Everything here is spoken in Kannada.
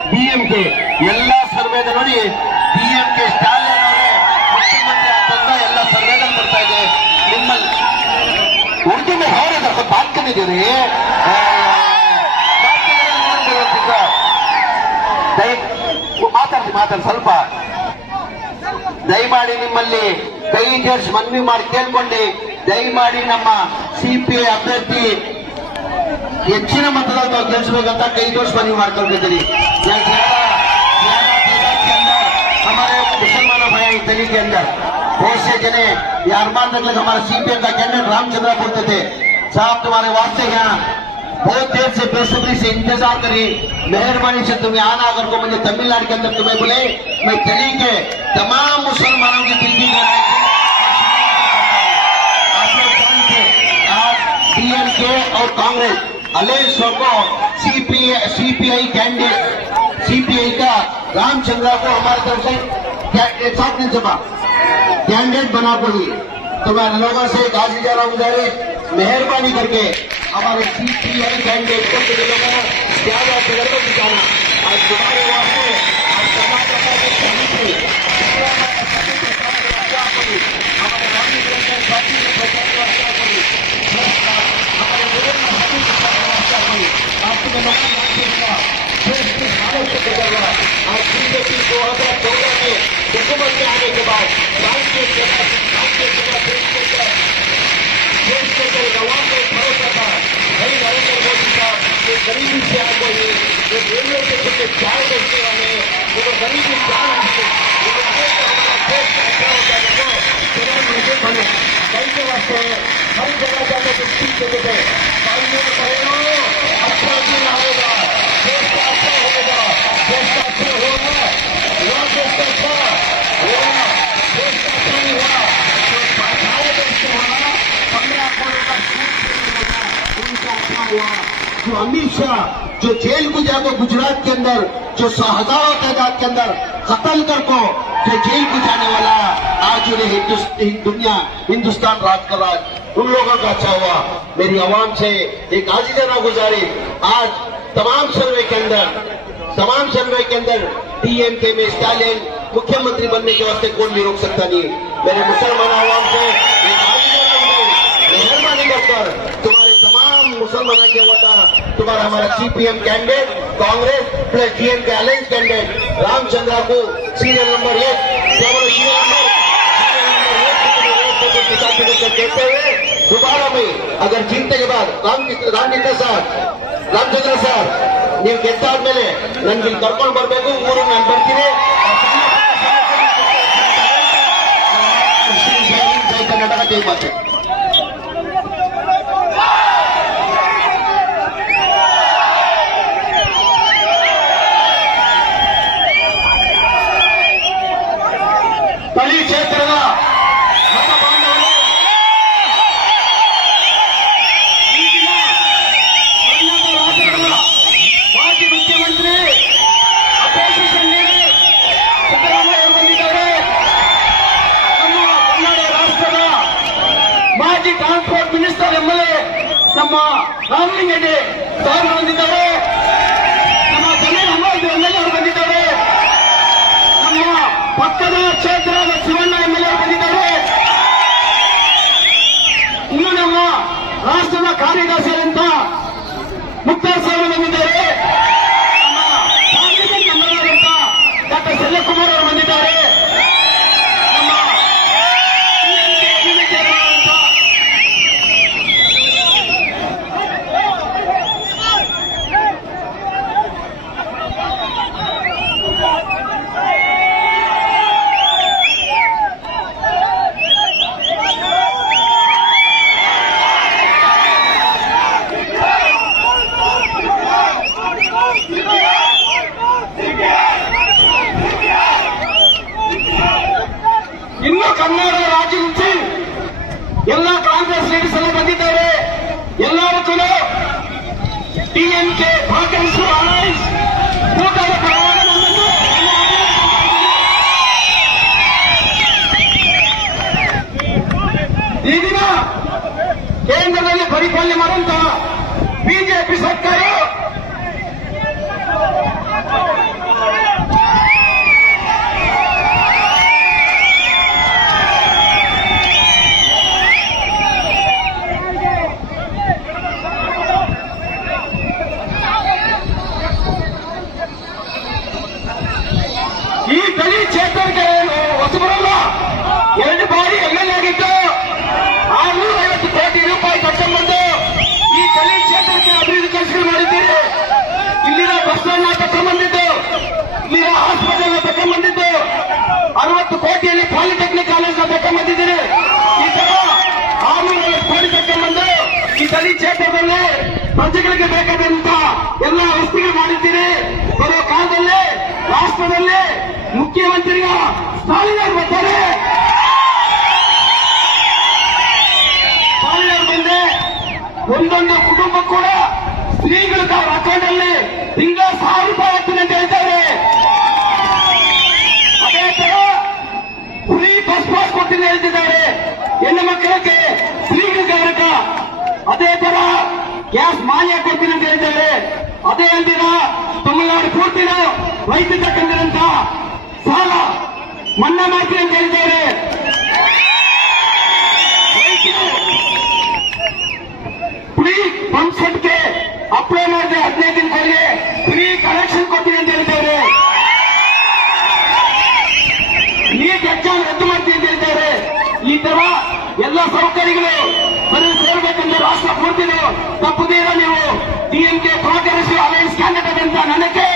ಡಿಎಂಕೆ ಎಲ್ಲ ಸರ್ವೇದ ನೋಡಿ ಡಿಎಂಕೆ ಸ್ಟಾಲಿನ್ ಅವರೇ ಮುಖ್ಯಮಂತ್ರಿ ಆಗ್ತಂದ ಎಲ್ಲ ಸರ್ವೇದಲ್ಲಿ ಬರ್ತಾ ಇದೆ. ನಿಮ್ಮಲ್ಲಿ ಉರ್ದು ಮೇಲೆ ಹೋದ್ರೆ ಸ್ವಲ್ಪ ಹಾಕೊಂಡಿದ್ದೀರಿ ಮಾತಾಡಿ ಸ್ವಲ್ಪ ದಯಮಾಡಿ ನಿಮ್ಮಲ್ಲಿ ಕೈ ಜೋಡಿಸಿ ಮನವಿ ಮಾಡಿ ಕೇಳ್ಕೊಂಡು ದಯಮಾಡಿ ನಮ್ಮ ಸಿಪಿಐ ಅಭ್ಯರ್ಥಿ ಹೆಚ್ಚಿನ ಮತದಾರ ಗೆಲ್ಲಿಸಬೇಕಂತ ಕೈ ಜೋಡಿಸಿ ಮನವಿ ಮಾಡ್ಕೊಂಡಿದ್ದೀನಿ. हमारे मुसलमानों भाई दिल्ली के अंदर बहुत से जने ये अरमान रख लगे हमारे सीपीएम का कैंडिडेट रामचंद्र बोलते थे साहब तुम्हारे वास्ते यहाँ बहुत देर से बेसब्री से इंतजार करी, मेहरबानी से तुम्हें आना अगर को मुझे तमिलनाडु के अंदर तुम्हें बोले मैं दिल्ली के तमाम मुसलमानों की दिल की आज डीएमके और कांग्रेस अलेस को सीपीआई कैंडिडेट सीपीआई का रामचंद्र को हमारी तरफ से सात दिन सभा कैंडिडेट बना पड़ी। तो मैं लोगों से एक आज जा रहा हूँ मेहरबानी करके हमारे सीपीआई कैंडिडेट को ज्यादा से ज्यादा जिताना। आज तुम्हारे वास्ते आज बीजेपी 2014 में हुकूमत में आने के बाद देश के आवाम को भरोसा था भाई नरेंद्र मोदी साहब ये गरीबी से आ गई जो रेलवे के कुछ चाय बेचने वाले वो गरीबी चाय प्रधानमंत्री बने कई के वास्ते हर जगह जाकर जो स्पीच देते थे अच्छा दिन आएगा देश का अच्छा होगा देश का अच्छा होगा देश का अच्छा हुआ देश का अच्छा नहीं हुआ तो सारे देश से हुआ 15 करोड़ का उनका अच्छा हुआ। जो अमित शाह जो जेल को जाकर गुजरात के अंदर जो हजारों तादाद के अंदर कत्ल कर को जो जेल को जाने वाला आज उन्हें हिंदुस्तान राज कर रहा है उन लोगों का अच्छा हुआ। मेरी आवाम से एक आजीजाना गुजारी आज तमाम सर्वे के अंदर डीएमके में स्टालिन मुख्यमंत्री बनने के वास्ते कौन भी रोक सकता नहीं। मेरे मुसलमान आवाम से मेहरबानी कर तुम्हारे तमाम मुसलमान के वादा तुम्हारा हमारा CPM candidate Congress plus DMK alliance candidate Ramchandra को सीरियल नंबर 1 कहते हुए दोबारा में अगर जीतने के बाद ರಾಮಚಂದ್ರ ಸರ್ ನೀವು ಗೆದ್ದಾದ್ಮೇಲೆ ನನ್ಗೆ ಕರ್ಕೊಂಡು ಬರ್ಬೇಕು ಊರು ನಾನು ಬರ್ತೀನಿ ಜೈ ಕರ್ನಾಟಕ ಜೈ ಮಾತೆ। ತಳಿ ಕ್ಷೇತ್ರದ ಟ್ರಾನ್ಸ್ಪೋರ್ಟ್ ಮಿನಿಸ್ಟರ್ ಎಂಎಲ್ಎ ನಮ್ಮ ರಾಮಲಿಂಗಯ್ಯ ಸಾರ್ ಬಂದಿದ್ದಾರೆ, ನಮ್ಮ ಜಮೀರ್ ಅಹಮದ್ ಎಂಎಲ್ಎ ಅವರು ಬಂದಿದ್ದಾರೆ, ನಮ್ಮ ಪಕ್ಕದ ಕ್ಷೇತ್ರದ ಶಿವಣ್ಣ ಎಂಎಲ್ಎ ಅವರು ಬಂದಿದ್ದಾರೆ, ಇನ್ನು ನಮ್ಮ ರಾಷ್ಟ್ರದ ಕಾರ್ಯದರ್ಶಿಯಾದಂತ ಮುಕ್ತಾರ್ ಸಾಹೇಬ್ ಬಂದಿದ್ದಾರೆ, ನಮ್ಮ ಪಾರ್ಲಿಮೆಂಟ್ ಮೆಂಬರಾದಂತ ಡಾಕ್ಟರ್ ಶೈಲಕುಮಾರ್ ಅವರು ಬಂದಿದ್ದಾರೆ, ಇನ್ನು ಕನ್ನಡ ರಾಜ್ಯ నుంచి ಎಲ್ಲ ಕಾಂಗ್ರೆಸ್ ಲೀಡರ್ಸ್ ಎಲ್ಲ ಬಂದಿದ್ದಾರೆ. ಎಲ್ಲರಿಗೂ ಡಿಎಂಕೆ ಭಾಗವಹಿಸುವ ಅಲೈನ್ಸ್ ಕೂಟದ ಪರವಾಗಿ ಈ ದಿನ ಕೇಂದ್ರದಲ್ಲಿ ಪರಿಪಾಲನೆ ಮಾಡುವಂತಹ ಬಿಜೆಪಿ ಸರ್ಕಾರ ಬಸ್ ಸ್ಟ್ಯಾಂಡ್ ತಗೊಂಡ್ಬಂದಿದ್ದು, ಈಗ ಹಾಸ್ಪಿಟಲ್ ತಗೊಂಡ್ಬಂದಿದ್ದು, 60 ಕೋಟಿಯಲ್ಲಿ ಪಾಲಿಟೆಕ್ನಿಕ್ ಕಾಲೇಜ್ ತಗೊಂಡ್ಬಂದಿದ್ದೀರಿ. ಈ ತರ 650 ಕೋಟಿ ತಗೊಂಡ್ಬಂದು ಈ ತಳಿ ಕ್ಷೇತ್ರದಲ್ಲಿ ಪ್ರಜೆಗಳಿಗೆ ಬೇಕಾದಂತ ಎಲ್ಲ ವಸ್ತುಗಳು ಮಾಡಿದ್ದೀರಿ. ಬರೋ ಕಾಲದಲ್ಲಿ ರಾಷ್ಟ್ರದಲ್ಲಿ ಮುಖ್ಯಮಂತ್ರಿಗ ಸ್ಟಾಲಿನ್ ಬರ್ತಾರೆ. ಸ್ಟಾಲಿನ್ ಬಂದ್ರೆ ಒಂದೊಂದು ಕುಟುಂಬ ಕೂಡ ಸ್ತ್ರೀಗಳು ಅವ್ರ ಅಕೌಂಟ್ ಅಲ್ಲಿ ತಿಂಗಳ 1000 ರೂಪಾಯಿ ಹಾಕ್ತೀನಿ ಅಂತ ಹೇಳ್ತಾರೆ. ಅದೇ ತರ ಫ್ರೀ ಬಸ್ ಪಾಸ್ ಕೊಡ್ತೀನಿ ಹೇಳ್ತಿದ್ದಾರೆ ಹೆಣ್ಣು ಮಕ್ಕಳಿಗೆ, ಸ್ತ್ರೀಗಳಿಗೆ ಅವರಕ. ಅದೇ ತರ ಗ್ಯಾಸ್ ಮಾನ್ಯ ಕೊಡ್ತೀನಿ ಅಂತ ಹೇಳ್ತಾರೆ. ಅದೇ ಅಂದಿರ ತಮಿಳುನಾಡು ಪೂರ್ತಿನ ರೈತ ತಕ್ಕಂದಿರಂತ ಸಾಲ ಮನ್ನಾ ಮಾಡ್ತೀನಿ ಅಂತ ಹೇಳಿದ್ದಾರೆ. ಫ್ರೀ ಪಂಪ್ ಸೆಟ್ಗೆ ಅಪ್ಲೈ ಮಾಡಿದ್ರೆ 15 ದಿನಗಳಿಗೆ ಫ್ರೀ ಕನೆಕ್ಷನ್ ಕೊಡ್ತೀನಿ ಅಂತ ಹೇಳಿದ್ದಾರೆ. ನೀಟ್ ಎಕ್ಸಾಮ್ ರದ್ದು ಮಾಡ್ತೀನಿ ಅಂತ ಹೇಳಿದ್ದಾರೆ. ಈ ತರ ಎಲ್ಲ ಸೌಕರ್ಯಗಳು ಬರೀ ಸೇರ್ಬೇಕಂದ್ರೆ ರಾಷ್ಟ್ರ ಪೂರ್ತಿನೂ ತಪ್ಪುದೇ ನೀವು ಡಿಎಂಕೆ ಪ್ರೋಗ್ರೆಸಿವ್ ಅಲೈನ್ಸ್ ಕ್ಯಾಂಡಿಡೇಟ್ ಅಂತ ನನಗೆ